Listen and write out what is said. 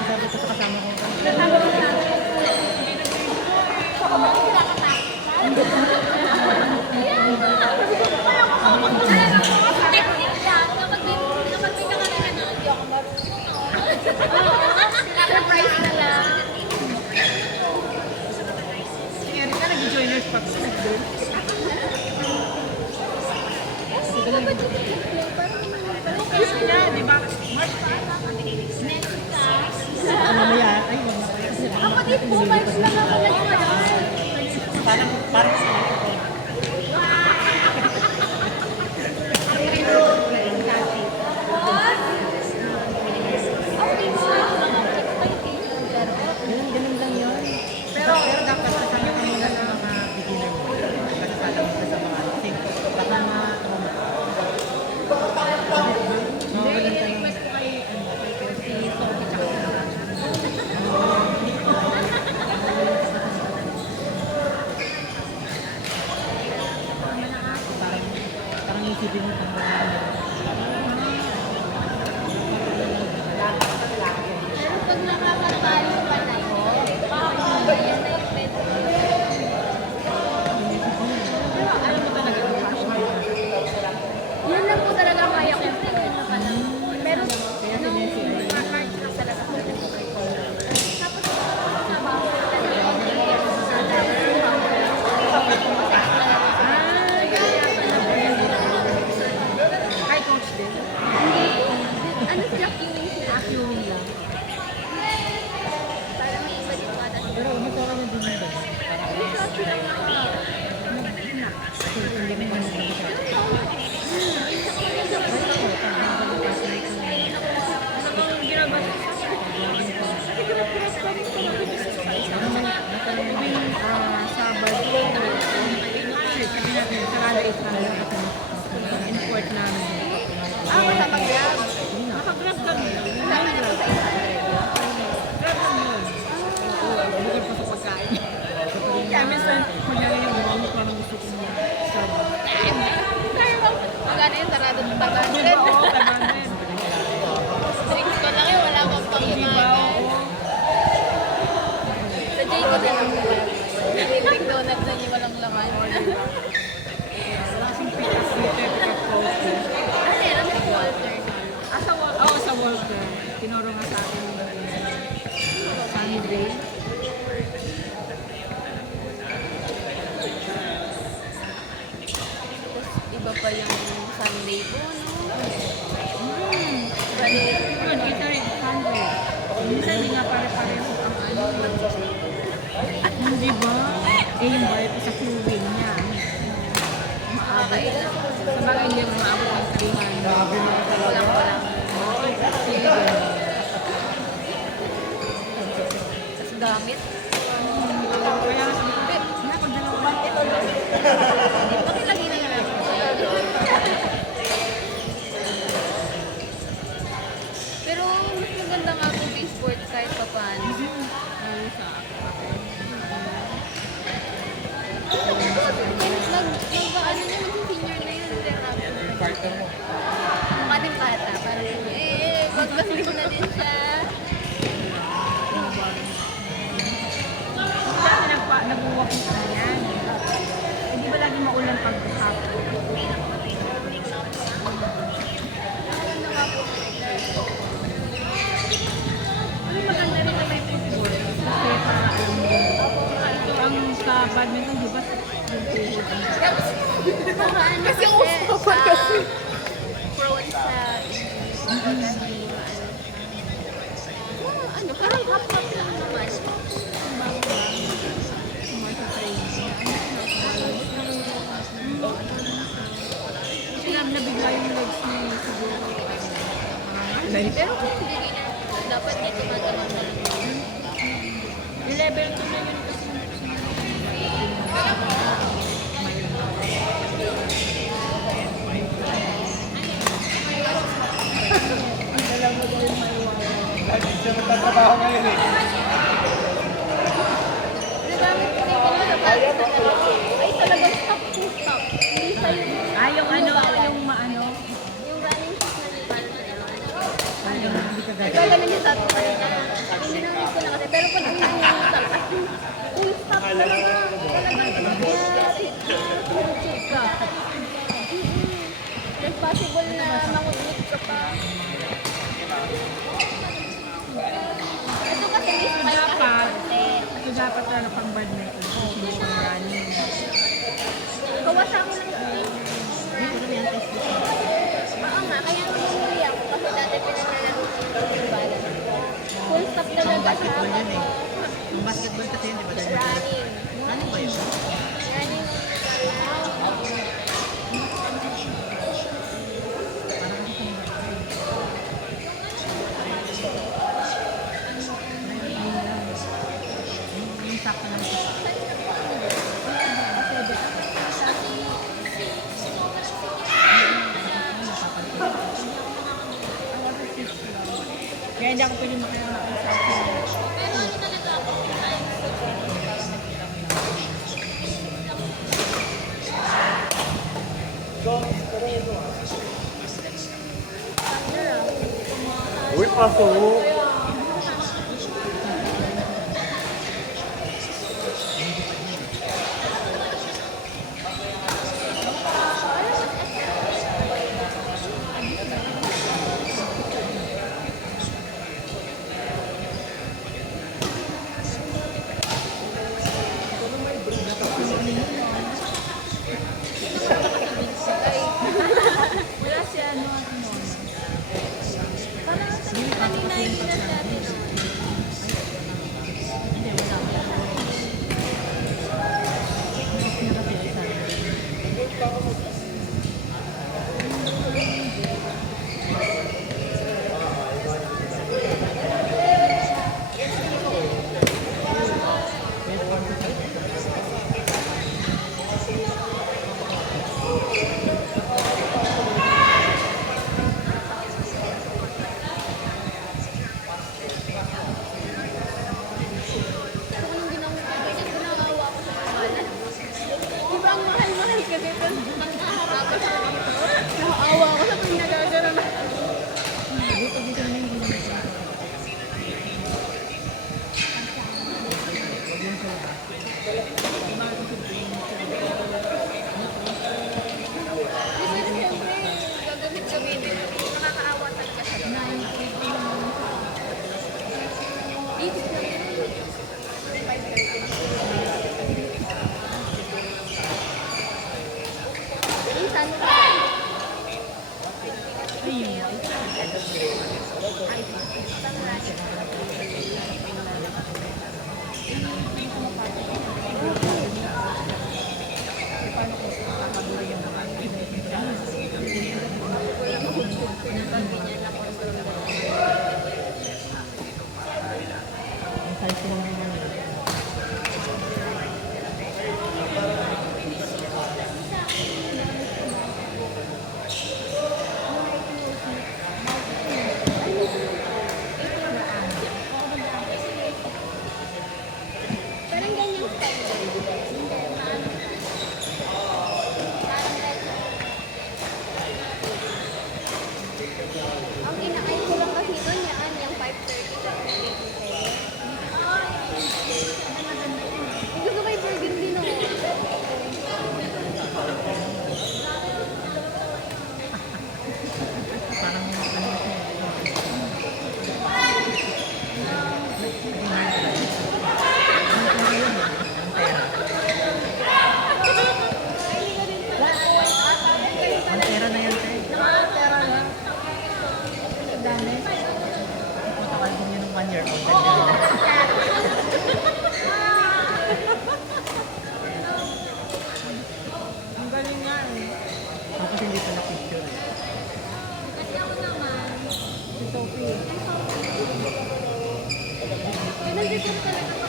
sabi ko sa kasama ko. Technique lang. Kapag may nakakita na, hindi ako marunong. Surprise na lang. Si Erika nag-joiners pa ko. Kasi niya, di ba? March pa. Mamaya, ay, wag na kaya. Ako din po, March lang ako nag-join. Parang sa ganun lang yun. Pero dapat kasama ka muna sa mga beginner mo. Kasasala mo sa mga kasi baka mawawalan ka ng si Sophie tsaka si parang isipin mo kung Pag nakakatalo pa na yun, yan na yung pwede. pero alam mo talaga ang passion mo. Yan lang po talaga kaya ko. Pero, Kaya si Nancy ay ma-hard lang talaga ako. Tapos, trabaho ko talaga. kay coach din. Ano sila queuing sila? Queuing lang. Para may iba din mga dati. Pero umutara na din yun. Hindi mo man import namin. Makapag-grab. Nakagrab kami. Kasama na po sa isa. Grab kami yun. Bukod pa sa pagkain. Kaya minsan, kunyari yung mga parang gusto ko mo. Magkano yung sarado ng Oo, 500? tabanin. Drinks ko lang yun, wala akong pang-imagan. Sa J ko na lang. Electric donut na yung walang laman. Wala kasing pick-up dito, pick-up coffee. Ano yan? Ang Walter. Sa Walker. Tinuro nga sa akin yung Sunday. Tapos iba pa yung Sunday po, no? Bali, Yun, kita rin, Sunday. Minsan hindi nga pare-pareho ang ano. Hindi ba? Eh, yung bayad ko sa queuing niya. Maabot. kakailan. Sa bagay hindi mo maabot ng 300. Walang. Sige. Tapos gamit. Kaya sabi ko, "Beb, nakapagdalawa." Bakit lagi na lang? Pero mas maganda nga po yung sports kahit pa paano. Ano sa akin? Nag-ano niya, mag-senior na yun. Partner mo. Mukha din bata. Parang, magbaslis na din siya. Dati nag-walk ko na yan. Hindi ba lagi maulan pag hapon? Ano maganda rin na may football? Kasi para ito ang sa badminton, di ba? Yung tuhod ang Tapos, kasi uso pa kasi. Prone sa ano, parang hap-hap lang naman. Sinab na bigla yung legs ni siguro. Pero kung hindi ganyan, dapat dito magawa na lang. Yung level 2 na yun kasi Nagtatrabaho ngayon eh. Nagamit ko din yun sa pagkakas na dalawa. Ay, talagang stop to stop. Hindi sa'yo. yung ano, yung maano. Yung running shoes na nilipad na naman. Ay, hindi ka Ikaw ganun yung tattoo kanina. ginamit ko na kasi. Pero pag ginamit ko full stop talaga. Check ka. Like possible na mangunit ka pa. Ito kasi may spike Dapat. kasi. Ito dapat talaga pang badminton. Hindi pang running. Kawasaki lang ito. Oo nga, kaya namumuli ako kasi dati pinanalan ko yung balance ko. Full stop talaga siya. Ang basketball kasi yun, di ba? Running. Ano ba yun? Running. Yung sakto lang ito. Kaya hindi ako pwede makianak sa akin. Pero ano talaga ako, Uy, pasok! Wala si ano at ano. parang kanina hindi na siya dito. Hindi, wala. Miss niya kasi isa. Kung anong ginamit ko, ganyan ko nakawa ako sa pangalan. Diba ang mahal-mahal kasi ito? Nakaharap ko sa dito. Nakaawa ako sa tuwing nagagano na. Dito na yung ginamit ko. Kasi siyempre, gagamit-gamitin. Nakakaawa talaga siya. Dito siya. Minsan, Ayun. Paano ko kakabuli yung mga ang size ko lang naman yun. parang ganyan style. Ang ina-eye ko lang kasi doon yung 530. Gusto ko yung burgundy no. Parang ano siya. Ang pera na yan, te. Nakakatera lang. Ang dami. Pupunta ka din yun ng 1 year old. Ang galing nga eh. Tapos hindi pa na-picture eh. Kasi ako naman. Si Sophie. Kaya nandito talaga